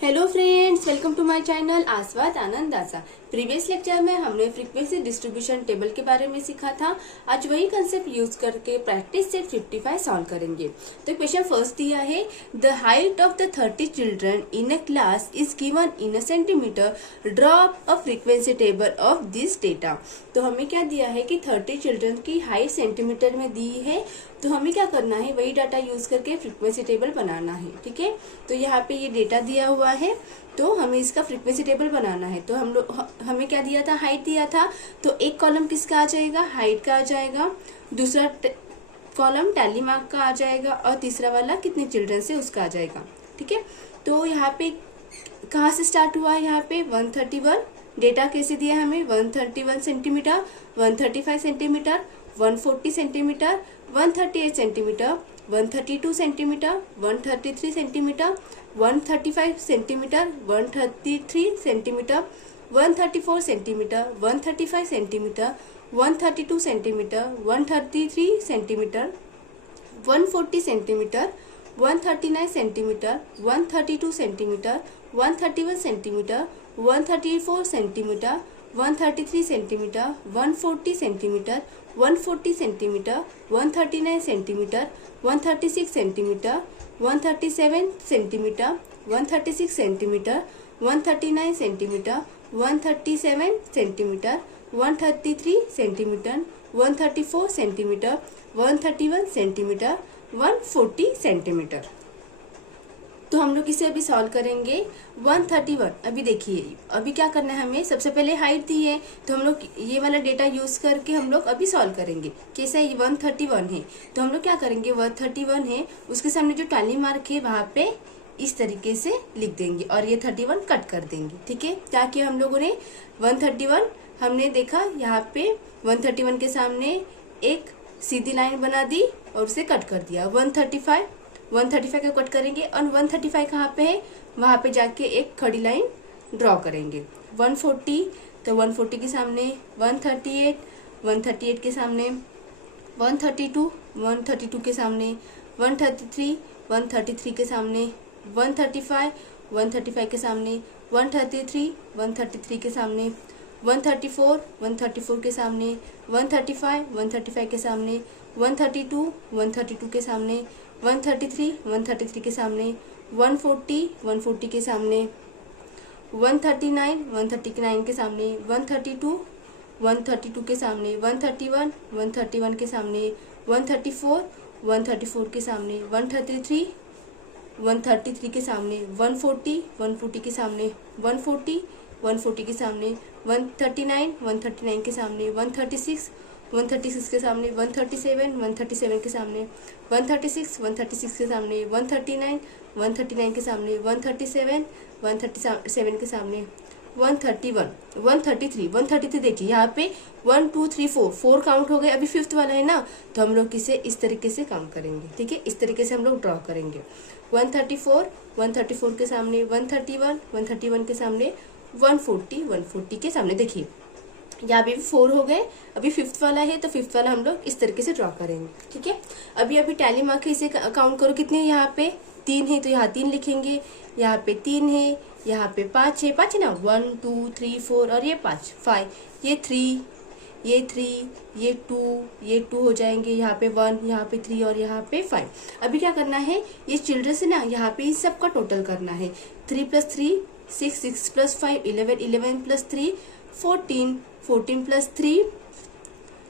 Hello friends, welcome to my channel Aaswad Anand दासा। Previous lecture में हमने फ्रीक्वेंसी डिस्ट्रीब्यूशन टेबल के बारे में सीखा था। आज वही कंसेप्ट यूज करके प्रैक्टिस सेट 55 सॉल्व करेंगे। तो क्वेश्चन फर्स्ट दिया है, the height of the 30 children in a class is given in a centimetre, draw a frequency table of this data. तो हमें क्या दिया है कि 30 चिल्ड्रन की हाइट सेंटीमीटर में दी है, तो हमें क्या करना है, वही डाटा यूज करके फ्रीक्वेंसी टेबल बनाना है। ठीक है, तो यहाँ पे ये डेटा दिया हुआ है, तो हमें इसका फ्रीक्वेंसी टेबल बनाना है। तो हमें क्या दिया था, हाइट दिया था, तो एक कॉलम किसका आ जाएगा, हाइट का आ जाएगा, दूसरा कॉलम टैली मार्क का आ जाएगा, और तीसरा वाला कितने चिल्ड्रन से उसका आ जाएगा। ठीक है, तो यहाँ पे कहाँ से स्टार्ट हुआ है, यहाँ पे 131 डेटा कैसे दिया हमें, 131 centimetre, 135 centimetre, 140 centimetre, 138 centimetre, 132 centimetre, 133 centimetre, 135 centimetre, 133 centimetre, 134 centimetre, 135 centimetre, 132 centimetre, 133 centimetre, 140 centimetre, 139 centimetre, 132 centimetre, 131 centimetre, 134 centimetre, 133 centimetre, 140 centimetre, 140 centimetre, 139 centimetre, 136 centimetre, 137 centimetre, 136 centimetre, 139 centimetre, 137 centimetre, 133 centimetre, 134 centimetre, 131 centimetre, 140 centimetre. तो हम लोग इसे अभी solve करेंगे। 131, अभी देखिए, अभी क्या करना है हमें, सबसे पहले हाइट दी है, तो हम लोग ये वाला डेटा यूज करके हम लोग अभी सॉल्व करेंगे। कैसा है, 131 है, तो हम लोग क्या करेंगे, 131 है, उसके सामने जो टैली मार्क है वहां पे इस तरीके से लिख देंगे, और ये 31 कट कर देंगे। ठीक है, ताकि हम लोगों ने 131 हमने देखा, यहाँ पे 131 के सामने एक सीधी लाइन बना दी और उसे कट कर दिया। 135 को कट करेंगे, और 135 कहाँ पे है, वहां पे जाके एक खड़ी लाइन ड्रॉ करेंगे। 140, तो 140 के सामने 138 के सामने 132 के सामने 133 के सामने 135 के सामने 133 के सामने 134 के सामने 135 के सामने 132 के सामने 133 के सामने 140 के सामने 139 के सामने 132 के सामने 131 के सामने 134 के सामने 133 के सामने 140 के सामने 140 के सामने 139 के सामने 136 के सामने 137 के सामने 136 के सामने 139 के सामने 137 के सामने 133 देखिए, यहाँ पे 1 2 3 4 काउंट हो गए, अभी फिफ्थ वाला है ना, तो हम लोग इसे इस तरीके से काउंट करेंगे। ठीक है, इस तरीके से हम लोग ड्रॉ करेंगे। 134 के सामने 131 के सामने 140 के सामने। देखिए यहाँ पे भी 4 हो गए, अभी फिफ्थ वाला है, तो फिफ्थ वाला हम लोग इस तरीके से ड्रॉ करेंगे। ठीक है, अभी टैली मार्क है, इसे काउंट करो कितने, यहाँ पे 3 है, तो यहाँ 3 लिखेंगे, यहाँ पे 3 है, यहाँ पे 5 है ना, 1 2 3 4, और ये 5, ये 3, ये 2 हो जाएंगे, यहाँ पे 1, यहाँ पे 3, और यहाँ पे 5। अभी क्या करना है, ये चिल्ड्रन से ना यहाँ पे इस सबका टोटल करना है। 3 + 3 6 + 5 11 + 3 14 + 3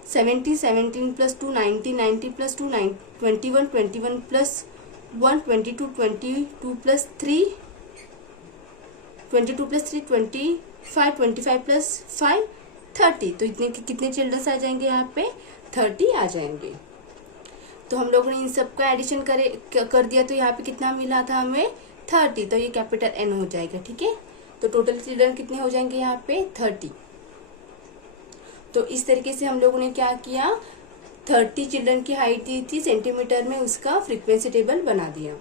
17 + 2 19 + 2 21 + 1 22 + 3 25 + 5 30। तो इतने कितने चिल्ड्रंस आ जाएंगे, यहाँ पे 30 आ जाएंगे। तो हम लोगों ने इन सब का एडिशन कर दिया, तो यहाँ पे कितना मिला था हमें, 30, तो ये कैपिटल N हो जाएगा। ठीक है, तो टोटल चिल्ड्रन कितने हो जाएंगे, यहाँ पे 30। तो इस तरीके से हम लोगों ने क्या किया, 30 चिल्ड्रन की हाइट दी थी सेंटीमीटर में, उसका फ्रीक्वेंसी टेबल बना दिया।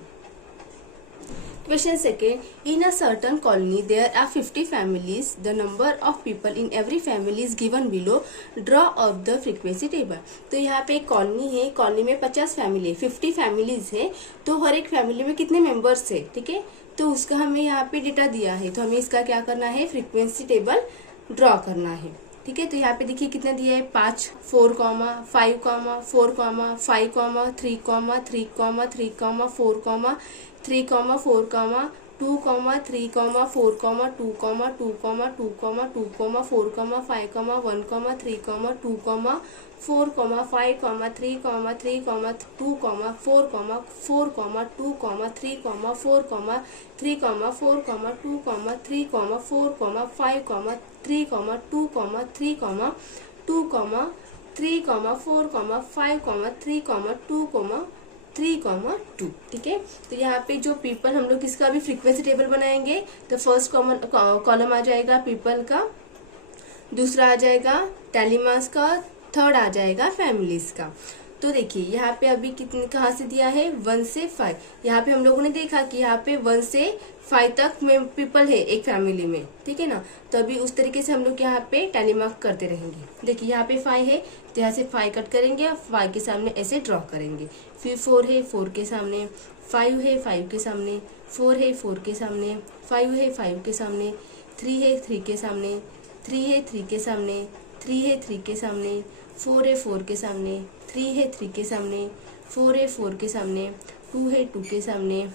Question second, in a certain colony there are 50 families. The number of people in every family is given below. Draw of the frequency table. तो यहाँ पे एक कॉलोनी है, कॉलोनी में 50 फैमिली है, 50 फैमिलीज है, तो हर एक फैमिली में कितने मेंबर्स है, ठीक है, तो उसका हमें यहाँ पे डेटा दिया है, तो हमें इसका क्या करना है, फ्रीक्वेंसी टेबल ड्रॉ करना है। ठीक है, तो यहाँ पे देखिए कितना दिया है, 5, 4, 5, 4, 5, 3, 3, 3, 4, 3, 4, 2, 3, 4, 2, 2, 2, 2, 2, 2, 4, 5, 1, 3, 2, 4, 5, 3, 3, 2, 4, 4, 2, 3, 4, 3, 4, 2, 3, 4, 5, 3, 2, 3, 2, 3, 4, 5, 3, 2, 3, 2। ठीक है, तो यहाँ पे जो पीपल हम लोग किसका भी फ्रीक्वेंसी टेबल बनाएंगे, तो फर्स्ट कॉलम आ जाएगा पीपल का, दूसरा आ जाएगा टेलीमास का, थर्ड आ जाएगा फैमिलीज का। तो देखिए यहाँ पे अभी कितने कहाँ से दिया है, 1 से 5। यहाँ पे हम लोगों ने देखा कि यहाँ पे 1 से 5 तक में पीपल है एक फैमिली में, ठीक है ना। तो अभी उस तरीके से हम लोग यहाँ पे टेलीमार्क करते रहेंगे। देखिए यहाँ पे 5 है, तो यहाँ से 5 कट करेंगे और 5 के सामने ऐसे ड्रॉ करेंगे। फिर 4 है, 4 के सामने, 5 है, 5 के सामने, 4 है, 4 के सामने, 5 है, 5 के सामने, 3 है, 3 के सामने, 3 है, 3 के सामने, 3 है, 3 के सामने, 4 है, 4 के सामने, 3 है, 3 के सामने, 4 है, 4 के सामने, 2 है, 2 के सामने,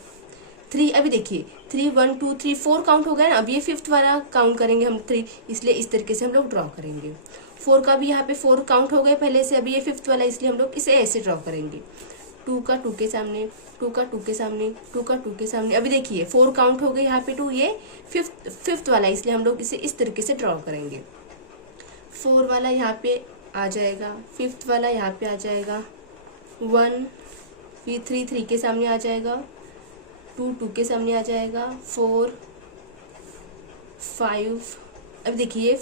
3। अभी देखिए 3, 1, 2, 3, 4 काउंट हो गया ना। अब ये 5th वाला काउंट करेंगे हम 3, इसलिए इस तरीके से हम लोग ड्रॉ करेंगे। 4 का भी यहाँ पे 4 काउंट हो गए पहले से, अभी ये 5th वाला, इसलिए हम लोग इसे ऐसे ड्रॉ करेंगे। 2 का 2 के सामने, 2 का 2 के सामने, 2 का 2 के सामने। अभी देखिए 4 काउंट हो गए यहाँ पे 2, ये 5th वाला, इसलिए हम लोग इसे इस तरीके से ड्रॉ करेंगे। 4 वाला यहाँ पे आ जाएगा, 5th वाला यहाँ पे आ जाएगा 1, फिर 3, 3 के सामने आ जाएगा, 2, 2 के सामने आ जाएगा, 4, 5। अब देखिए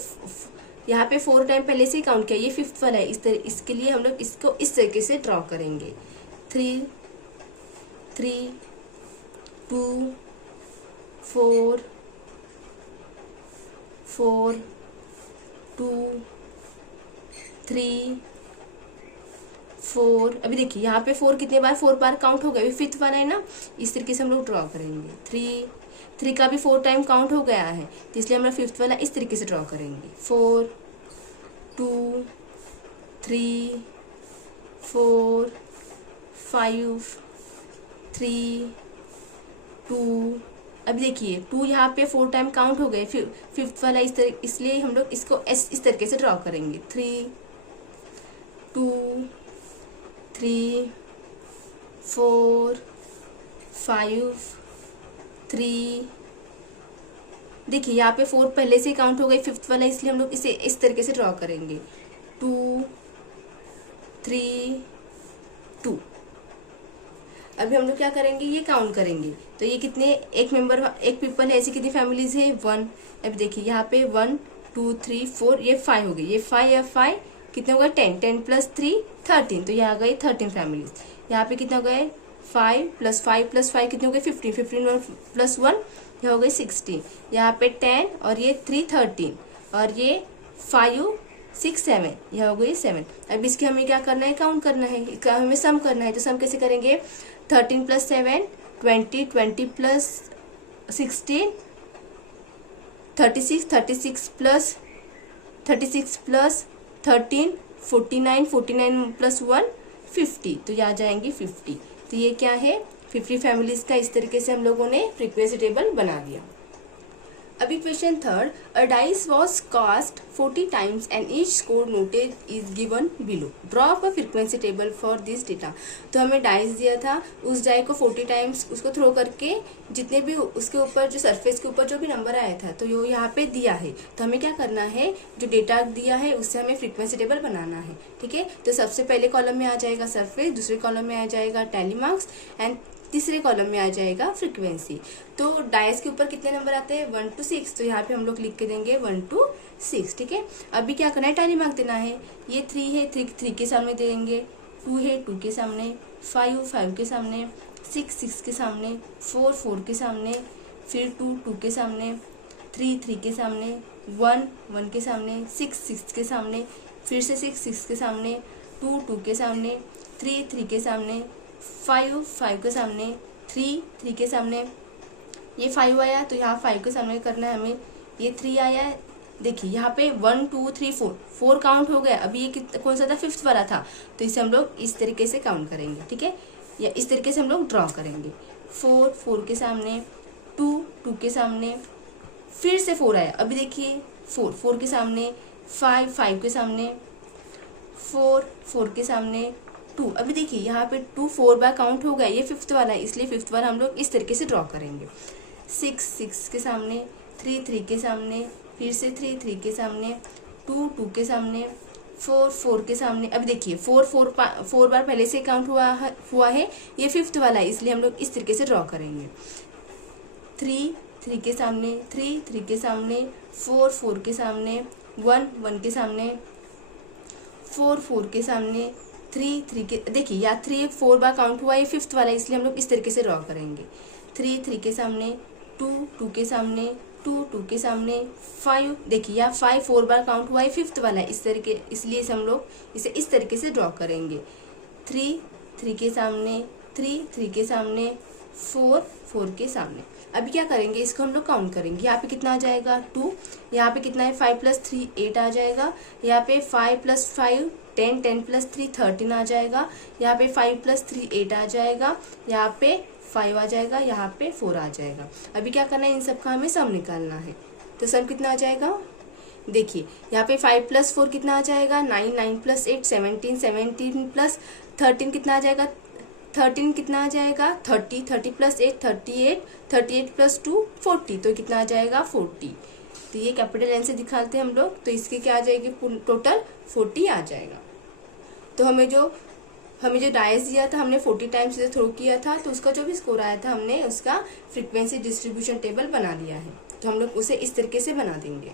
यहाँ पे 4 टाइम पहले से ही काउंट किया, ये 5th वाला है, इसके लिए हम लोग इसको इस तरीके से ड्रॉ करेंगे। 3, 3, 2, 4, 4, 2, 3, 4। अभी देखिए यहाँ पे 4 कितने बार, 4 बार काउंट हो गया, अभी 5th वाला है ना, इस तरीके से हम लोग ड्रॉ करेंगे। 3 का भी 4 टाइम काउंट हो गया है, तो इसलिए हम लोग 5th वाला इस तरीके से ड्रॉ करेंगे। 4, 2, 3, 4, 5, 3, 2। अभी देखिए 2 यहाँ पे 4 टाइम काउंट हो गए, फिर 5th वाला इसलिए हम लोग इसको इस तरीके से ड्रॉ करेंगे। 3, 2, 3, 4, 5, 3। देखिए यहाँ पे 4 पहले से काउंट हो गए, 5th वाला, इसलिए हम लोग इसे इस तरीके से ड्रॉ करेंगे। 2, 3, 2। अभी हम लोग क्या करेंगे, ये काउंट करेंगे, तो ये कितने, एक पीपल है, ऐसी कितनी फैमिलीज है, 1। अब देखिए यहाँ पे 1, 2, 3, 4, ये 5 हो गई, ये 5 या 5 कितने हो गए, 10, 10 + 3 13, तो यहाँ गई 13 फैमिलीज। यहाँ पे कितना हो गए, 5 + 5 + 5 कितने हो गए, 15, 15 + 1 ये हो गई 16। यहाँ पे 10 और ये 3 13 और ये 5 6 7 यह हो गई 7। अब इसके हमें क्या करना है, काउंट करना है, हमें सम करना है। तो सम कैसे करेंगे, 13 + 7 20, 20 + 16 36, 36 + 13 49, 49 + 1 50, तो यहाँ जाएंगी 50। तो ये क्या है, 50 फैमिलीज का इस तरीके से हम लोगों ने फ्रीक्वेंसी टेबल बना दिया। अभी question 3, a dice was cast 40 times and each score noted is given below. Draw up a frequency table for this data. तो हमें डाइस दिया था, उस डाई को 40 times उसको थ्रो करके जितने भी उसके ऊपर जो सरफेस के ऊपर जो भी नंबर आया था, तो ये यहाँ पे दिया है। तो हमें क्या करना है, जो डेटा दिया है उससे हमें फ्रीक्वेंसी टेबल बनाना है। ठीक है, तो सबसे पहले कॉलम में आ जाएगा सरफेस, दूसरे कॉलम में आ जाएगा टेलीमार्क्स एंड तीसरे कॉलम में आ जाएगा फ्रीक्वेंसी। तो डाइस के ऊपर कितने नंबर आते हैं, 1 to 6, तो यहाँ पे हम लोग लिख के देंगे 1 to 6। ठीक है, अभी क्या करना है, टेलीमार्क देना है। ये 3 है, 3 के सामने देंगे, 2 है, 2 के सामने, 5 के सामने, 6 के सामने, 4 के सामने, फिर 2 के सामने, 3 के सामने, 1 के सामने, 6 के सामने, फिर से 6 के सामने, 2 के सामने, 3 के सामने, 5 के सामने, 3 के सामने, ये 5 आया तो यहाँ 5 के सामने करना है हमें। ये 3 आया है, देखिए यहाँ पे 1 2 3 4 काउंट हो गया। अभी ये कौन सा था, 5th वाला था, तो इसे हम लोग इस तरीके से काउंट करेंगे, ठीक है, या इस तरीके से हम लोग ड्रॉ करेंगे। 4 के सामने, 2 के सामने, फिर से 4 आया। अभी देखिए 4 के सामने, 5 के सामने, 4 के सामने, 2। अभी देखिए यहाँ पे 2 4 बार काउंट हो गया, ये 5th वाला है, इसलिए 5th वाला हम लोग इस तरीके से ड्रॉ करेंगे। 6 के सामने, 3 के सामने, फिर से 3 के सामने, 2 के सामने, 4 के सामने। अभी देखिए 4 बार पहले से काउंट हुआ है, ये 5th वाला है, इसलिए हम लोग इस तरीके से ड्रॉ करेंगे। 3 के सामने, 3 के सामने, 4 के सामने, 1 के सामने, 4 के सामने, 3 के, देखिए या 3 4 बार काउंट हुआ है, 5th वाला है, इसलिए हम लोग इस तरीके से ड्रॉ करेंगे। 3 के सामने, 2 के सामने, 2 के सामने, 5, देखिए या 5 4 बार काउंट हुआ है, 5th वाला है, इस तरीके, इसलिए हम लोग इसे इस तरीके से ड्रॉ करेंगे। 3 के सामने, 3 के सामने, 4 के सामने। अभी क्या करेंगे, इसको हम लोग काउंट करेंगे। यहाँ पे कितना आ जाएगा 2, यहाँ पे कितना है 5 + 3 8 आ जाएगा, यहाँ पे 5 + 5 10 10 + 3 13 आ जाएगा, यहाँ पे 5 + 3 8 आ जाएगा, यहाँ पे 5 आ जाएगा, यहाँ पे 4 आ जाएगा। अभी क्या करना है, इन सब का हमें सम निकालना है। तो सम कितना आ जाएगा, देखिए यहाँ पे 5 + 4 कितना आ जाएगा 9 9 + 8 17 17 + 13 कितना आ जाएगा 13 कितना आ जाएगा 30 30 + 8 38 38 + 2 40, तो कितना आ जाएगा 40। तो ये कैपिटल एन से दिखाते हैं हम लोग, तो इसकी क्या आ जाएगी, टोटल 40 आ जाएगा। तो हमें जो डायस दिया था, हमने 40 टाइम्स इसे थ्रो किया था, तो उसका जो भी स्कोर आया था हमने उसका फ्रीक्वेंसी डिस्ट्रीब्यूशन टेबल बना लिया है। तो हम लोग उसे इस तरीके से बना देंगे।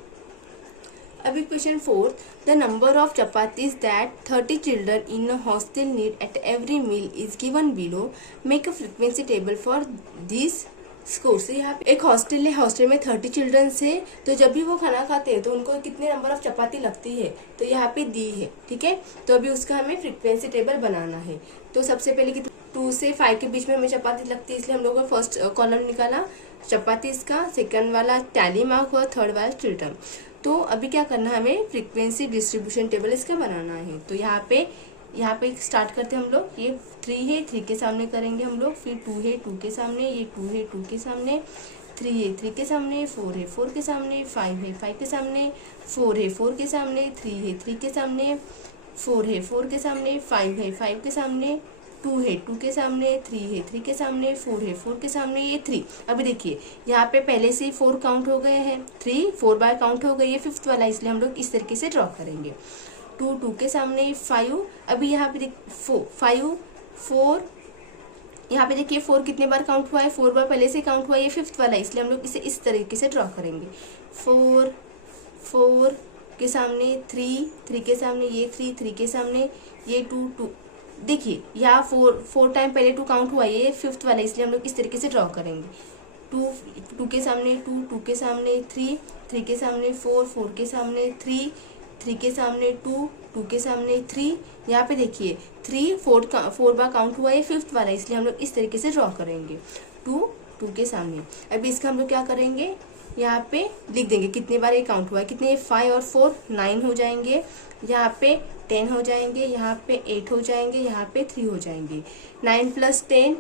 अभी question 4, the number of chapatis that 30 children in a hostel need at every meal is given below, make a frequency table for this score. से यहाँ पे एक हॉस्टल है, हॉस्टल में 30 चिल्ड्रंस है, तो जब भी वो खाना खाते हैं तो उनको कितने नंबर ऑफ चपाती लगती है, तो यहाँ पे दी है, ठीक है। तो अभी उसका हमें फ्रीक्वेंसी टेबल बनाना है। तो सबसे पहले कि 2 से 5 के बीच में हमें चपाती लगती है, इसलिए हम लोगों ने फर्स्ट कॉलम निकाला चपाती इसका, सेकंड वाला टैली मार्क हुआ, थर्ड वाला चिल्ड्रन। तो अभी क्या करना है, हमें फ्रीक्वेंसी डिस्ट्रीब्यूशन टेबल इसका बनाना है। तो यहाँ पे स्टार्ट करते हैं हम लोग। ये 3 है, 3 के सामने करेंगे हम लोग, फिर 2 है, 2 के सामने, ये 2 है, 2 के सामने, 3 है, 3 के सामने, 4 है, 4 के सामने, 5 है, 5 के सामने, 4 है, 4 के सामने, 3 है, 3 के सामने, 4 है, 4 के सामने, 5 है, 5 के सामने, 2 है, 2 के सामने, 3 है, 3 के सामने, 4 है, 4 के सामने, ये 3। अभी देखिए यहाँ पे पहले से ही 4 काउंट हो गए हैं, 3 4 बार काउंट हो गए, ये 5th वाला, इसलिए हम लोग इस तरीके से ड्रॉ करेंगे। 2 के सामने, 5, अभी यहाँ पे 5 4, यहाँ पे देखिए 4 कितने बार काउंट हुआ है, 4 बार पहले से काउंट हुआ है, ये 5th वाला है, इसलिए हम लोग इसे इस तरीके से ड्रॉ करेंगे। 4 के सामने, 3 के सामने, ये 3 के सामने, ये 2 देखिए यहाँ 4 टाइम पहले 2 काउंट हुआ है, ये 5th वाला है, इसलिए हम लोग इस तरीके से ड्रॉ करेंगे। 2 के सामने, 2 के सामने, 3 के सामने, 4 के सामने, 3 के सामने, 2 के सामने, 3। यहाँ पे देखिए 3 4 बार काउंट हुआ है, 5th वाला है, इसलिए हम लोग इस तरीके से ड्रॉ करेंगे। 2 के सामने। अभी इसका हम लोग क्या करेंगे, यहाँ पे लिख देंगे कितने बार ये काउंट हुआ है, कितने 5 और 4 9 हो जाएंगे, यहाँ पे 10 हो जाएंगे, यहाँ पे 8 हो जाएंगे, यहाँ पे 3 हो जाएंगे। 9 + 10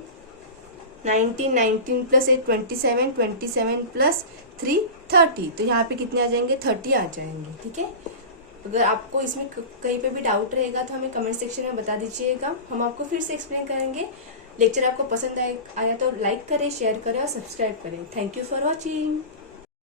19 19 + 8 27 27 + 3 30। तो यहाँ पे कितने आ जाएंगे 30 आ जाएंगे, ठीक है। अगर आपको इसमें कहीं पे भी डाउट रहेगा तो हमें कमेंट सेक्शन में बता दीजिएगा, हम आपको फिर से एक्सप्लेन करेंगे। लेक्चर आपको पसंद आया तो लाइक करें, शेयर करें और सब्सक्राइब करें। Thank you for watching.